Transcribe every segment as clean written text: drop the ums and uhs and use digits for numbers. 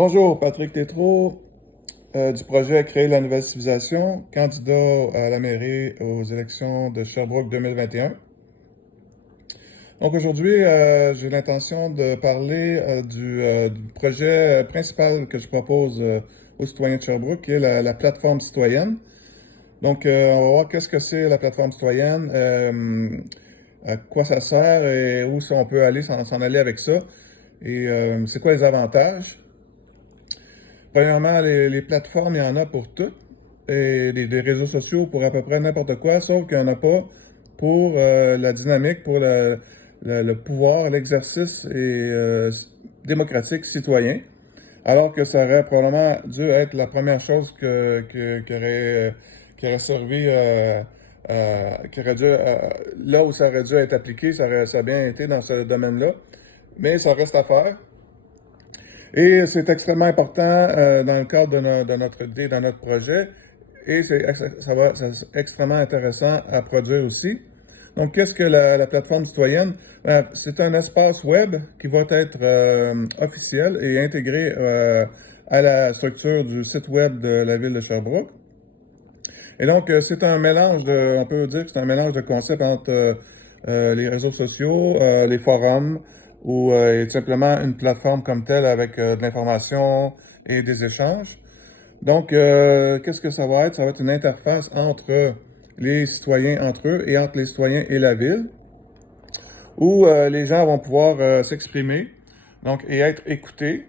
Bonjour, Patrick Tétrault, du projet Créer la nouvelle civilisation, candidat à la mairie aux élections de Sherbrooke 2021. Donc aujourd'hui, j'ai l'intention de parler du projet principal que je propose aux citoyens de Sherbrooke, qui est la plateforme citoyenne. Donc, on va voir qu'est-ce que c'est la plateforme citoyenne, à quoi ça sert et où on peut aller, s'en aller avec ça, et c'est quoi les avantages. Premièrement, les plateformes, il y en a pour tout. Et des réseaux sociaux pour à peu près n'importe quoi, sauf qu'il n'y en a pas pour la dynamique, pour le pouvoir, l'exercice démocratique citoyen. Alors que ça aurait probablement dû être la première chose qui aurait servi, qui aurait dû, là où ça aurait dû être appliqué, ça a bien été dans ce domaine-là. Mais ça reste à faire. Et c'est extrêmement important dans le cadre de notre idée, dans notre projet. Et c'est extrêmement intéressant à produire aussi. Donc, qu'est-ce que la plateforme citoyenne? C'est un espace web qui va être officiel et intégré à la structure du site web de la ville de Sherbrooke. Et donc, c'est un mélange on peut dire que c'est un mélange de concepts entre les réseaux sociaux, les forums, ou simplement une plateforme comme telle avec de l'information et des échanges. Donc, qu'est-ce que ça va être? Ça va être une interface entre les citoyens entre eux et entre les citoyens et la ville, où les gens vont pouvoir s'exprimer, donc et être écoutés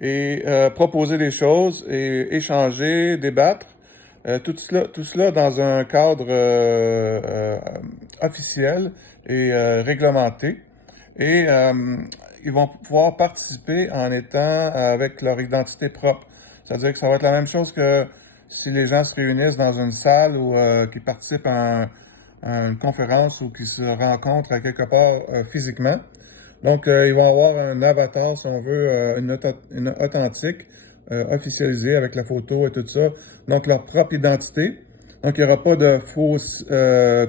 et proposer des choses et échanger, débattre. Tout cela dans un cadre officiel et réglementé. Et ils vont pouvoir participer en étant avec leur identité propre. C'est-à-dire que ça va être la même chose que si les gens se réunissent dans une salle ou qui participent à une conférence ou qui se rencontrent à quelque part physiquement. Donc, ils vont avoir un avatar, si on veut, une authentique, officialisée avec la photo et tout ça. Donc, leur propre identité. Donc, il n'y aura pas de faux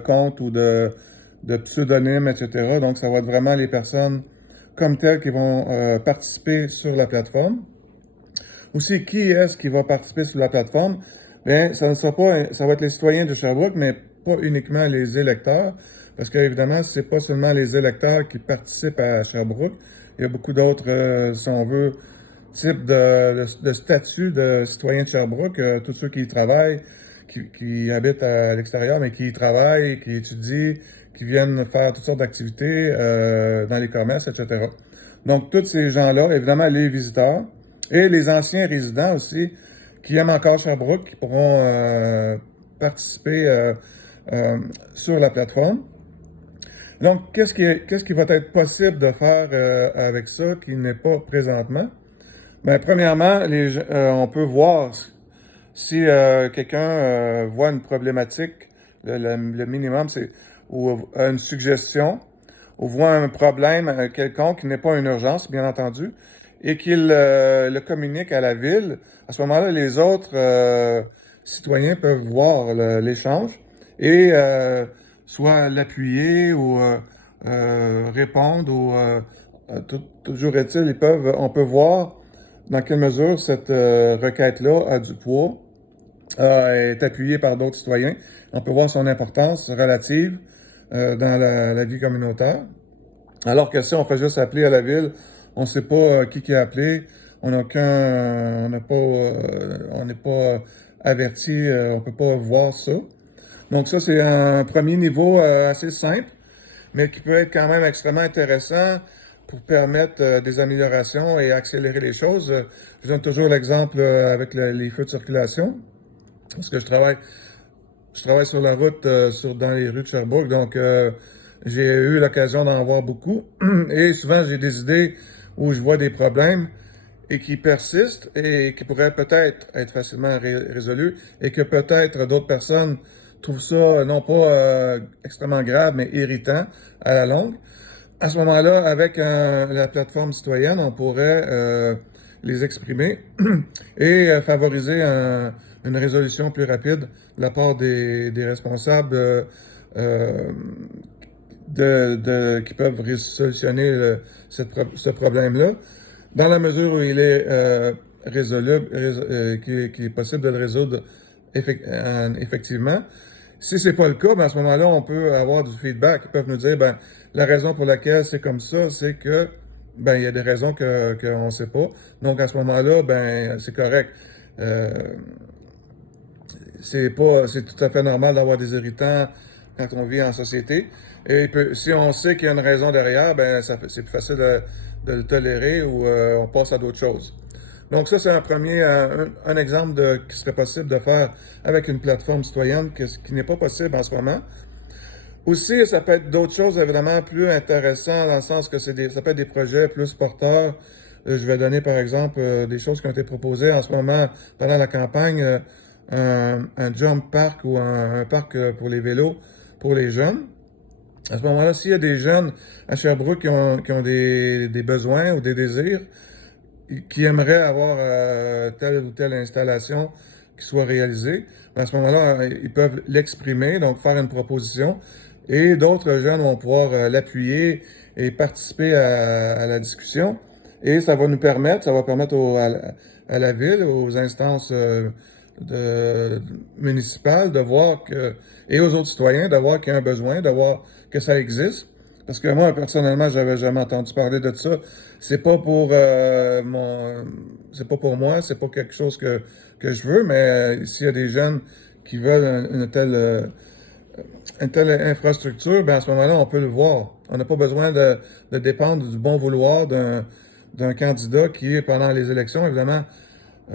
comptes ou de pseudonymes, etc. Donc, ça va être vraiment les personnes comme telles qui vont participer sur la plateforme. Aussi, qui est-ce qui va participer sur la plateforme? Bien, ça ne sera pas, ça va être les citoyens de Sherbrooke, mais pas uniquement les électeurs, parce qu'évidemment, c'est pas seulement les électeurs qui participent à Sherbrooke. Il y a beaucoup d'autres, si on veut, types de statut de citoyens de Sherbrooke, tous ceux qui y travaillent, qui habitent à l'extérieur, mais qui y travaillent, qui étudient, qui viennent faire toutes sortes d'activités dans les commerces, etc. Donc, tous ces gens-là, évidemment, les visiteurs et les anciens résidents aussi, qui aiment encore Sherbrooke, qui pourront participer sur la plateforme. Donc, qu'est-ce qui va être possible de faire avec ça qui n'est pas présentement? Bien, premièrement, on peut voir si quelqu'un voit une problématique, le minimum, c'est ou une suggestion, ou voit un problème quelconque qui n'est pas une urgence, bien entendu, et qu'il le communique à la ville. À ce moment-là, les autres citoyens peuvent voir l'échange et soit l'appuyer ou répondre ou toujours est-il, on peut voir dans quelle mesure cette requête-là a du poids, est appuyée par d'autres citoyens. On peut voir son importance relative dans la vie communautaire. Alors que si on fait juste appeler à la ville, on ne sait pas qui a appelé, on n'a aucun, on n'est pas averti, on peut pas voir ça. Donc ça, c'est un premier niveau assez simple, mais qui peut être quand même extrêmement intéressant pour permettre des améliorations et accélérer les choses. Je donne toujours l'exemple avec les feux de circulation, parce que je travaille sur la route, dans les rues de Sherbrooke, donc j'ai eu l'occasion d'en voir beaucoup. Et souvent, j'ai des idées où je vois des problèmes et qui persistent et qui pourraient peut-être être facilement résolus et que peut-être d'autres personnes trouvent ça non pas extrêmement grave, mais irritant à la longue. À ce moment-là, avec la plateforme citoyenne, on pourrait les exprimer et favoriser une résolution plus rapide de la part des responsables qui peuvent solutionner ce problème-là, dans la mesure où il est résoluble, qu'il est possible de le résoudre effectivement. Si c'est pas le cas, ben à ce moment-là, on peut avoir du feedback. Ils peuvent nous dire, ben la raison pour laquelle c'est comme ça, c'est que ben il y a des raisons qu'on ne sait pas. Donc à ce moment-là, ben c'est correct. C'est tout à fait normal d'avoir des irritants quand on vit en société. Et si on sait qu'il y a une raison derrière, ben c'est plus facile de le tolérer ou on passe à d'autres choses. Donc ça, c'est un exemple de qui serait possible de faire avec une plateforme citoyenne, ce qui n'est pas possible en ce moment. Aussi, ça peut être d'autres choses évidemment plus intéressantes dans le sens que ça peut être des projets plus porteurs. Je vais donner par exemple des choses qui ont été proposées en ce moment pendant la campagne, un jump park ou un parc pour les vélos pour les jeunes. À ce moment-là, s'il y a des jeunes à Sherbrooke qui ont des besoins ou des désirs, qui aimeraient avoir telle ou telle installation qui soit réalisée, à ce moment-là, ils peuvent l'exprimer, donc faire une proposition, et d'autres jeunes vont pouvoir l'appuyer et participer à la discussion. Et ça va permettre à la ville, aux instances municipales de voir et aux autres citoyens de voir qu'il y a un besoin, de voir que ça existe. Parce que moi, personnellement, j'avais jamais entendu parler de ça. C'est pas pour c'est pas pour moi, c'est pas quelque chose que je veux, mais s'il y a des jeunes qui veulent une telle infrastructure, ben à ce moment-là, on peut le voir. On n'a pas besoin de dépendre du bon vouloir d'un candidat qui, pendant les élections, évidemment,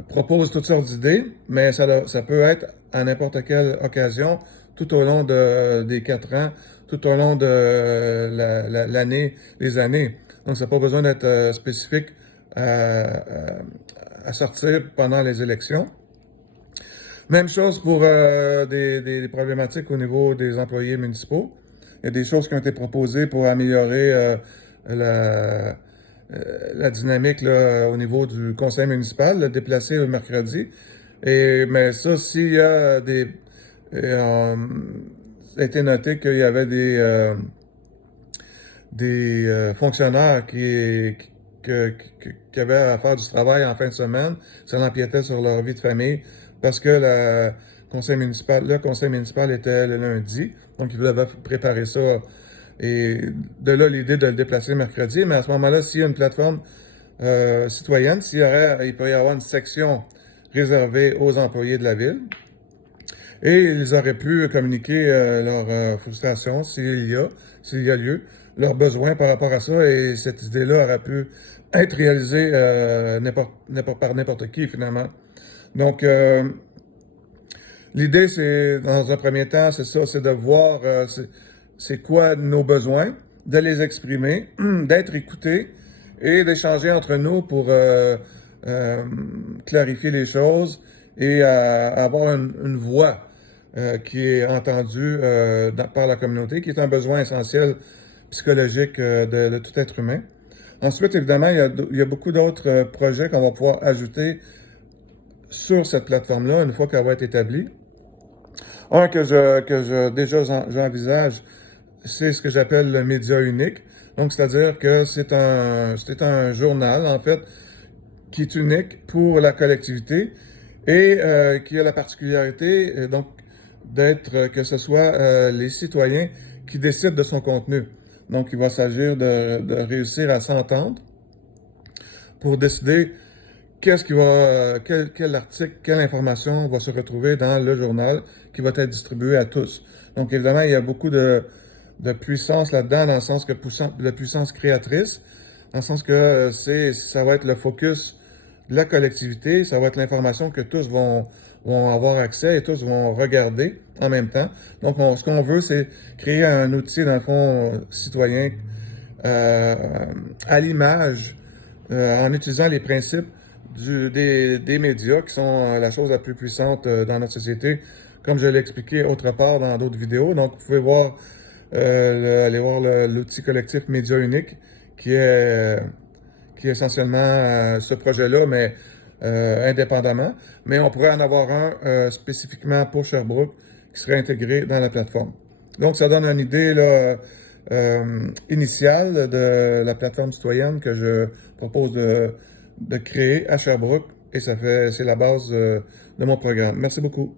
propose toutes sortes d'idées, mais ça peut être à n'importe quelle occasion, tout au long des 4 ans, tout au long de l'année, les années. Donc, ça n'a pas besoin d'être spécifique à sortir pendant les élections. Même chose pour des problématiques au niveau des employés municipaux. Il y a des choses qui ont été proposées pour améliorer la dynamique là, au niveau du conseil municipal, le déplacer le mercredi. Mais ça, s'il y a ça a été noté qu'il y avait des fonctionnaires qui avaient à faire du travail en fin de semaine, ça l'empiétait sur leur vie de famille, parce que le conseil municipal était le lundi, donc ils devaient préparer ça. Et de là, l'idée de le déplacer le mercredi. Mais à ce moment-là, s'il y a une plateforme citoyenne, il peut y avoir une section réservée aux employés de la ville. Et ils auraient pu communiquer leur frustration, s'il y a lieu, leurs besoins par rapport à ça. Et cette idée-là aurait pu être réalisée par n'importe qui, finalement. Donc, l'idée, c'est, dans un premier temps, c'est ça, c'est de voir c'est quoi nos besoins, de les exprimer, d'être écoutés et d'échanger entre nous pour clarifier les choses et avoir une voix qui est entendue par la communauté, qui est un besoin essentiel psychologique de tout être humain. Ensuite, évidemment, il y a beaucoup d'autres projets qu'on va pouvoir ajouter sur cette plateforme-là une fois qu'elle va être établie. Un que j'envisage, c'est ce que j'appelle le média unique. Donc, c'est-à-dire que c'est un journal, en fait, qui est unique pour la collectivité et qui a la particularité, donc, que ce soit les citoyens qui décident de son contenu. Donc, il va s'agir de réussir à s'entendre pour décider quel article, quelle information va se retrouver dans le journal qui va être distribué à tous. Donc, évidemment, il y a beaucoup de puissance là-dedans, dans le sens que de puissance créatrice, dans le sens que ça va être le focus de la collectivité, ça va être l'information que tous vont avoir accès et tous vont regarder en même temps. Donc, ce qu'on veut, c'est créer un outil, dans le fond, citoyen à l'image, en utilisant les principes des médias, qui sont la chose la plus puissante dans notre société, comme je l'ai expliqué autre part dans d'autres vidéos. Donc, vous pouvez aller voir l'outil collectif Média Unique, qui est essentiellement ce projet-là, mais indépendamment. Mais on pourrait en avoir un spécifiquement pour Sherbrooke qui serait intégré dans la plateforme. Donc, ça donne une idée là, initiale de la plateforme citoyenne que je propose de créer à Sherbrooke et c'est la base de mon programme. Merci beaucoup.